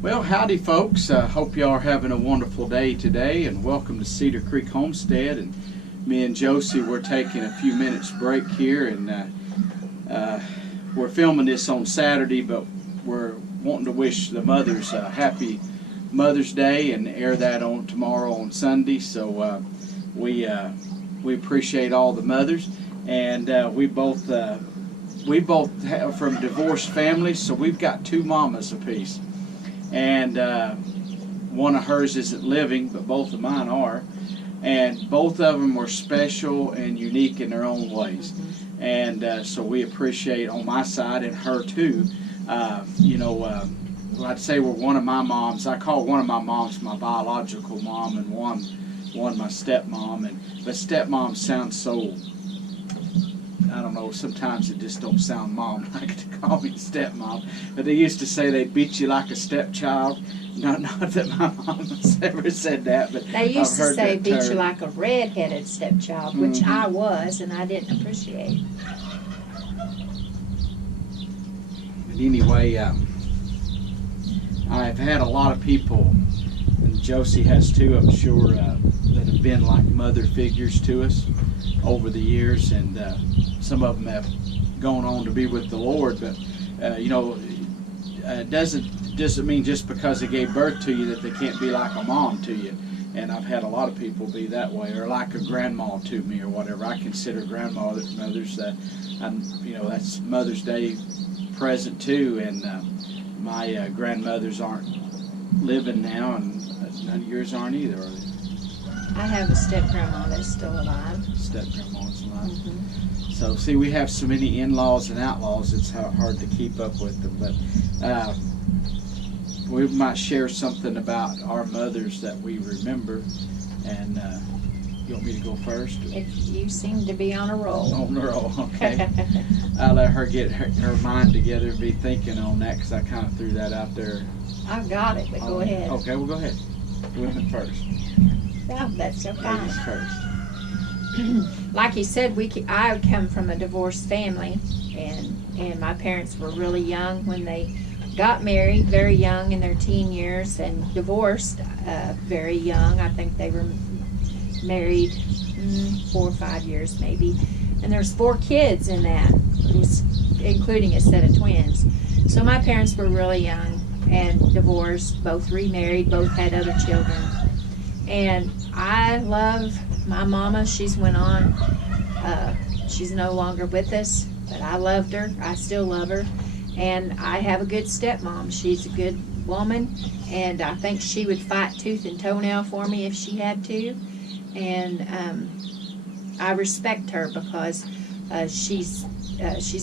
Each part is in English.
Well, howdy folks. Hope y'all are having a wonderful day today, and welcome to Cedar Creek Homestead. And me and Josie, we're taking a few minutes break here, and we're filming this on Saturday, but we're wanting to wish the mothers a happy Mother's Day and air that on tomorrow on Sunday. So we appreciate all the mothers, and we both have from divorced families, so we've got two mamas apiece. And one of hers isn't living, but both of mine are, and both of them were special and unique in their own ways. And so we appreciate on my side, and her too. I'd say we're one of my moms. I call one of my moms my biological mom, and one my stepmom. But stepmom sounds so, I don't know, sometimes it just don't sound mom-like to call me stepmom. But they used to say they'd beat you like a stepchild. Not that my mom has ever said that, but they used to say beat you term. like a red-headed stepchild, which I was, and I didn't appreciate. But anyway, I've had a lot of people, and Josie has too, I'm sure, that have been like mother figures to us over the years, and some of them have gone on to be with the Lord. But it doesn't mean just because they gave birth to you that they can't be like a mom to you. And I've had a lot of people be that way, or like a grandma to me, or whatever. I consider grandmothers that's Mother's Day present too. And my grandmothers aren't living now, and none of yours aren't either, are they? I have a step-grandma that's still alive. Step-grandma's alive. Mm-hmm. So, see, we have so many in-laws and outlaws, it's hard to keep up with them. But we might share something about our mothers that we remember. And you want me to go first? If you seem to be on a roll. On the roll, okay. I'll let her get her mind together and be thinking on that, because I kind of threw that out there. I've got it, but go ahead. Okay, well, go ahead. Women first. Yeah, that's so fine. Ladies first. Like you said, I come from a divorced family, and my parents were really young when they got married, very young in their teen years, and divorced very young. I think they were married 4 or 5 years maybe, and there's 4 kids in that, including a set of twins. So my parents were really young and divorced, both remarried, both had other children. And I love my mama. She's went on. She's no longer with us, but I loved her. I still love her. And I have a good stepmom. She's a good woman, and I think she would fight tooth and toenail for me if she had to. And I respect her because she's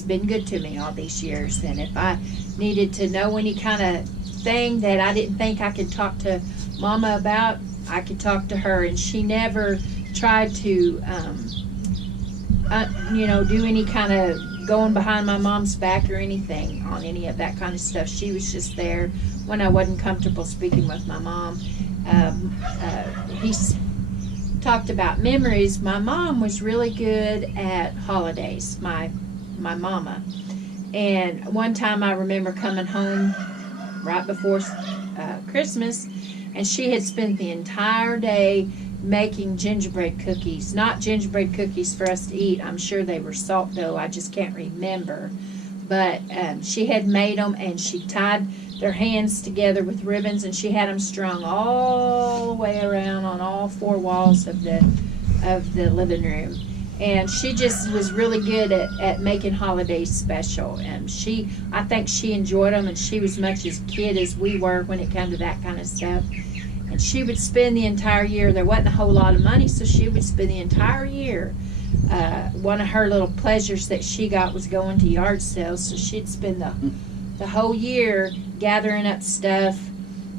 been good to me all these years. And if I needed to know any kind of thing that I didn't think I could talk to Mama about, I could talk to her. And she never tried to do any kind of going behind my mom's back or anything on any of that kind of stuff. She was just there when I wasn't comfortable speaking with my mom. He's talked about memories. My mom was really good at holidays, my mama. And one time I remember coming home right before Christmas, and she had spent the entire day making gingerbread cookies. Not gingerbread cookies for us to eat. I'm sure they were salt dough. I just can't remember. But she had made them, and she tied their hands together with ribbons, and she had them strung all the way around on all 4 walls of the living room. And she just was really good at making holidays special. And I think she enjoyed them, and she was much as kid as we were when it came to that kind of stuff. And she would spend the entire year. There wasn't a whole lot of money, so she would spend the entire year. One of her little pleasures that she got was going to yard sales, so she'd spend the whole year gathering up stuff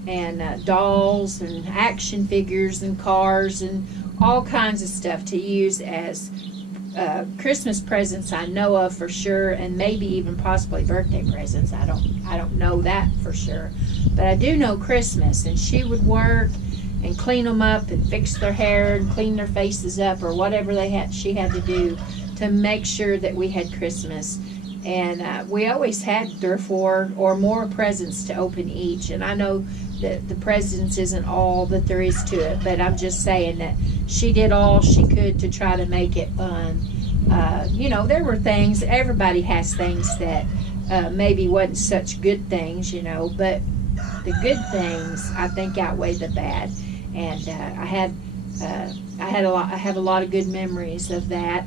and dolls and action figures and cars and all kinds of stuff to use as Christmas presents. I know of for sure, and maybe even possibly birthday presents. I don't know that for sure, but I do know Christmas. And she would work and clean them up and fix their hair and clean their faces up or whatever she had to do to make sure that we had Christmas. And we always had 3 or 4 or more presents to open each. And I know that the presents isn't all that there is to it, but I'm just saying that she did all she could to try to make it fun. You know, there were things, everybody has things that maybe wasn't such good things, you know, but the good things I think outweigh the bad. And I have a lot of good memories of that.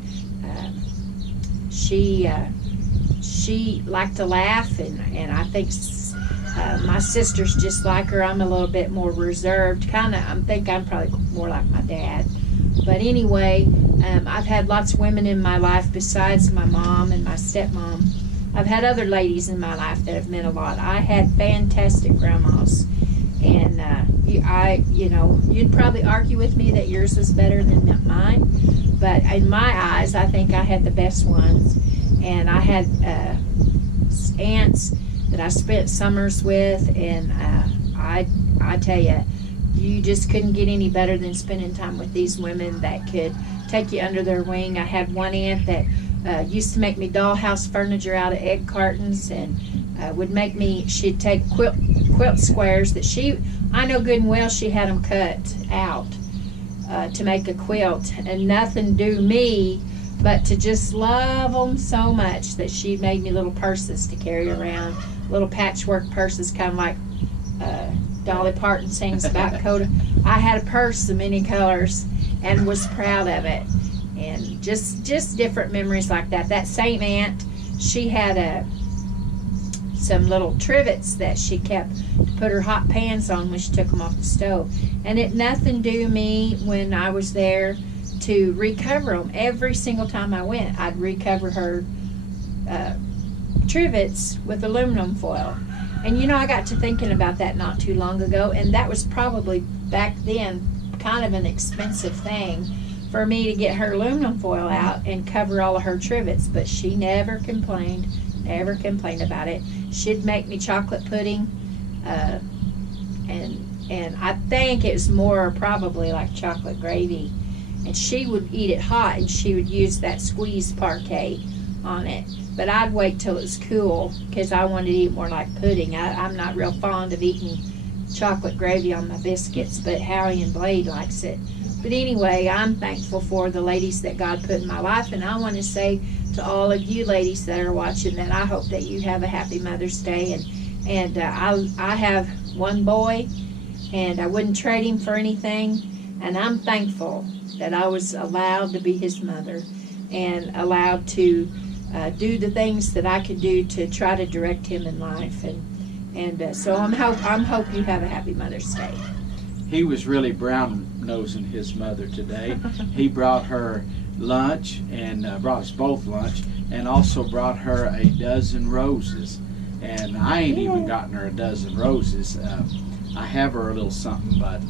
She liked to laugh, and I think my sister's just like her. I'm a little bit more reserved, I think I'm probably more like my dad. But anyway, I've had lots of women in my life besides my mom and my stepmom. I've had other ladies in my life that have meant a lot. I had fantastic grandmas, and you know, you'd probably argue with me that yours was better than mine, but in my eyes, I think I had the best ones. And I had aunts that I spent summers with, and I tell you, you just couldn't get any better than spending time with these women that could take you under their wing. I had one aunt that used to make me dollhouse furniture out of egg cartons, and would make me, she'd take quilt squares that I know good and well she had them cut out to make a quilt, and nothing do me but to just love them so much that she made me little purses to carry around, little patchwork purses, kind of like Dolly Parton sings about Coda. I had a purse of many colors and was proud of it. And just different memories like that. That same aunt, she had some little trivets that she kept to put her hot pans on when she took them off the stove. And it nothing do me when I was there to recover them. Every single time I went, I'd recover her trivets with aluminum foil. And you know, I got to thinking about that not too long ago, and that was probably back then kind of an expensive thing for me to get her aluminum foil out and cover all of her trivets, but she never complained about it. She'd make me chocolate pudding, and I think it was more probably like chocolate gravy. And she would eat it hot, and she would use that squeeze parquet on it. But I'd wait till it was cool, because I wanted to eat more like pudding. I'm not real fond of eating chocolate gravy on my biscuits, but Howie and Blade likes it. But anyway, I'm thankful for the ladies that God put in my life, and I want to say to all of you ladies that are watching that I hope that you have a happy Mother's Day. And I have one boy, and I wouldn't trade him for anything, and I'm thankful that I was allowed to be his mother and allowed to do the things that I could do to try to direct him in life. And so I'm hope you have a happy Mother's Day. He was really brown-nosing his mother today. He brought her lunch, and brought us both lunch, and also brought her a dozen roses. And I ain't even gotten her a dozen roses. I have her a little something, but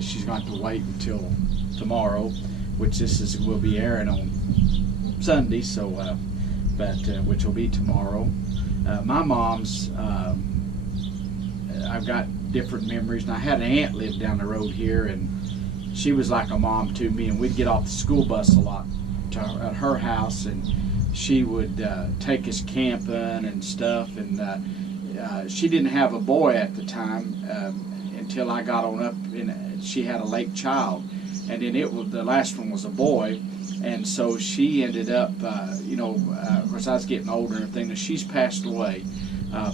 she's going to have to wait until tomorrow, which will be airing on Sunday, so which will be tomorrow. My mom's, I've got different memories, and I had an aunt live down the road here, and she was like a mom to me, and we'd get off the school bus a lot at her house, and she would take us camping and stuff. And she didn't have a boy at the time until I got on up, and she had a late child, and then the last one was a boy. And so she ended up, of course I was getting older and everything, and she's passed away,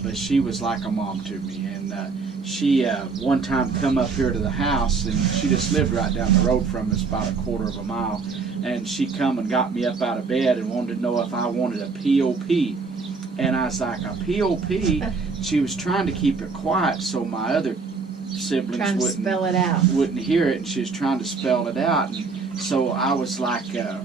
but she was like a mom to me. And she one time come up here to the house, and she just lived right down the road from us, about a quarter of a mile, and she come and got me up out of bed and wanted to know if I wanted a POP. And I was like, a POP? She was trying to keep it quiet so my other siblings wouldn't hear it, and she was trying to spell it out. And so I was like, well,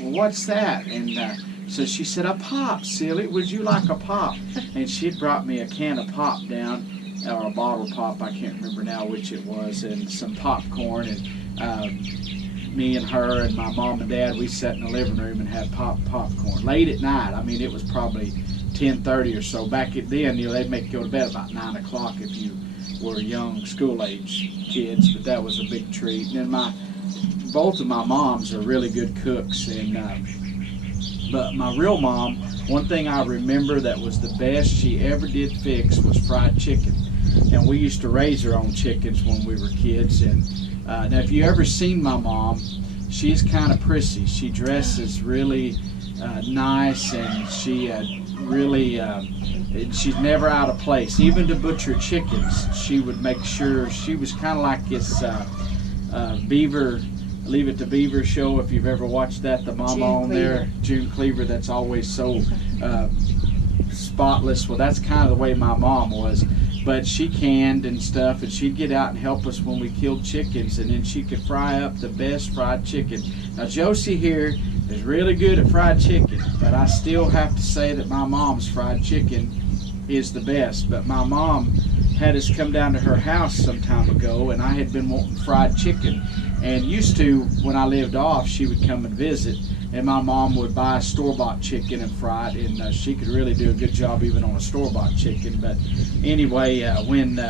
what's that? And so she said, a pop, silly. Would you like a pop? And she had brought me a can of pop down, or a bottle of pop, I can't remember now which it was, and some popcorn. And me and her and my mom and dad, we sat in the living room and had popcorn late at night. I mean, it was probably 10:30 or so. Back then, they'd make you go to bed about 9 o'clock if you were young school-age kids, but that was a big treat. And then both of my moms are really good cooks, and but my real mom one thing I remember that was the best she ever did fix was fried chicken. And we used to raise our own chickens when we were kids. And now, if you ever seen my mom, she's kind of prissy. She dresses really nice, and she really she's never out of place. Even to butcher chickens, she would make sure. She was kind of like this Beaver, Leave It to Beaver show, if you've ever watched that. The mama on there, June Cleaver, that's always so spotless. Well, that's kind of the way my mom was. But she canned and stuff, and she'd get out and help us when we killed chickens, and then she could fry up the best fried chicken. Now, Josie here is really good at fried chicken, but I still have to say that my mom's fried chicken is the best. But my mom had us come down to her house some time ago, and I had been wanting fried chicken. And used to, when I lived off, she would come and visit, and my mom would buy store-bought chicken and fry it, and she could really do a good job even on a store-bought chicken. But anyway, when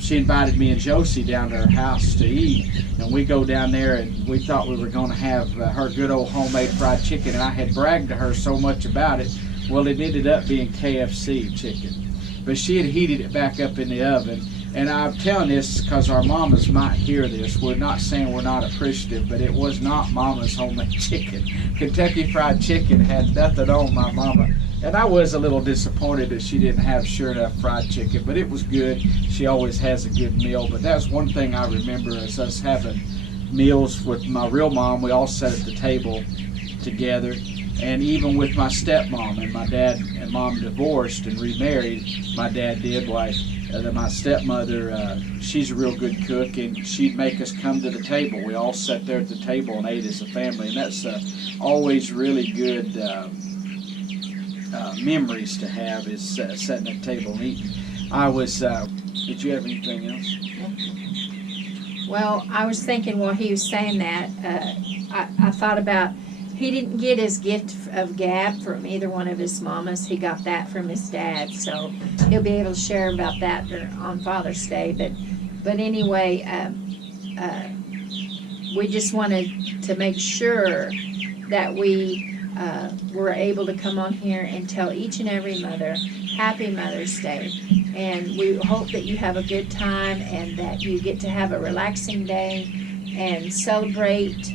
she invited me and Josie down to her house to eat, and we go down there, and we thought we were going to have her good old homemade fried chicken, and I had bragged to her so much about it. Well, it ended up being KFC chicken, but she had heated it back up in the oven. And I'm telling this because our mamas might hear this. We're not saying we're not appreciative, but it was not mama's homemade chicken. Kentucky Fried Chicken had nothing on my mama. And I was a little disappointed that she didn't have sure enough fried chicken, but it was good. She always has a good meal. But that's one thing I remember is us having meals with my real mom. We all sat at the table together. And even with my stepmom, and my dad and mom divorced and remarried, my dad did. My stepmother, she's a real good cook, and she'd make us come to the table. We all sat there at the table and ate as a family, and that's always really good memories to have, is sitting at the table and eating. Did you have anything else? Well, I was thinking while he was saying that, I thought about, he didn't get his gift of gab from either one of his mamas. He got that from his dad, so he'll be able to share about that on Father's Day. But anyway, we just wanted to make sure that we were able to come on here and tell each and every mother Happy Mother's Day. And we hope that you have a good time and that you get to have a relaxing day and celebrate.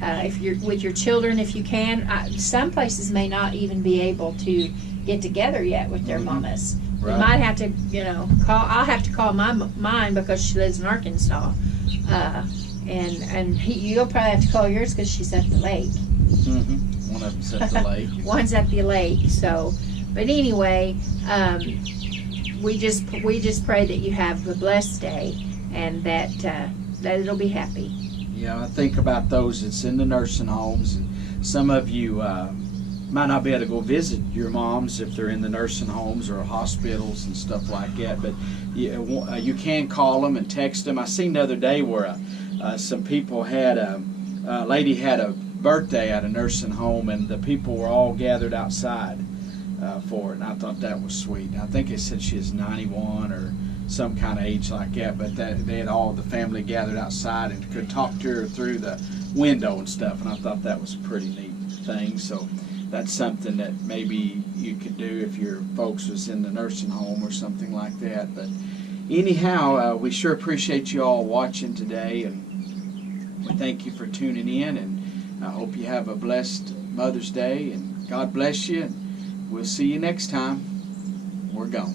If you're with your children, if you can. Some places may not even be able to get together yet with their mamas. Right. We might have to, call. I'll have to call mine because she lives in Arkansas, and you'll probably have to call yours because she's at the lake. Mm-hmm. One of them's at the lake. One's at the lake. So, but anyway, we just pray that you have a blessed day and that it'll be happy. Yeah, I think about those that's in the nursing homes, and some of you might not be able to go visit your moms if they're in the nursing homes or hospitals and stuff like that, but you can call them and text them. I seen the other day where some people had a lady had a birthday at a nursing home, and the people were all gathered outside for it, and I thought that was sweet. I think it said she was 91 or some kind of age like that, but they had all the family gathered outside and could talk to her through the window and stuff, and I thought that was a pretty neat thing. So that's something that maybe you could do if your folks was in the nursing home or something like that. But anyhow, we sure appreciate you all watching today, and we thank you for tuning in, and I hope you have a blessed Mother's Day, and God bless you, and we'll see you next time. We're gone.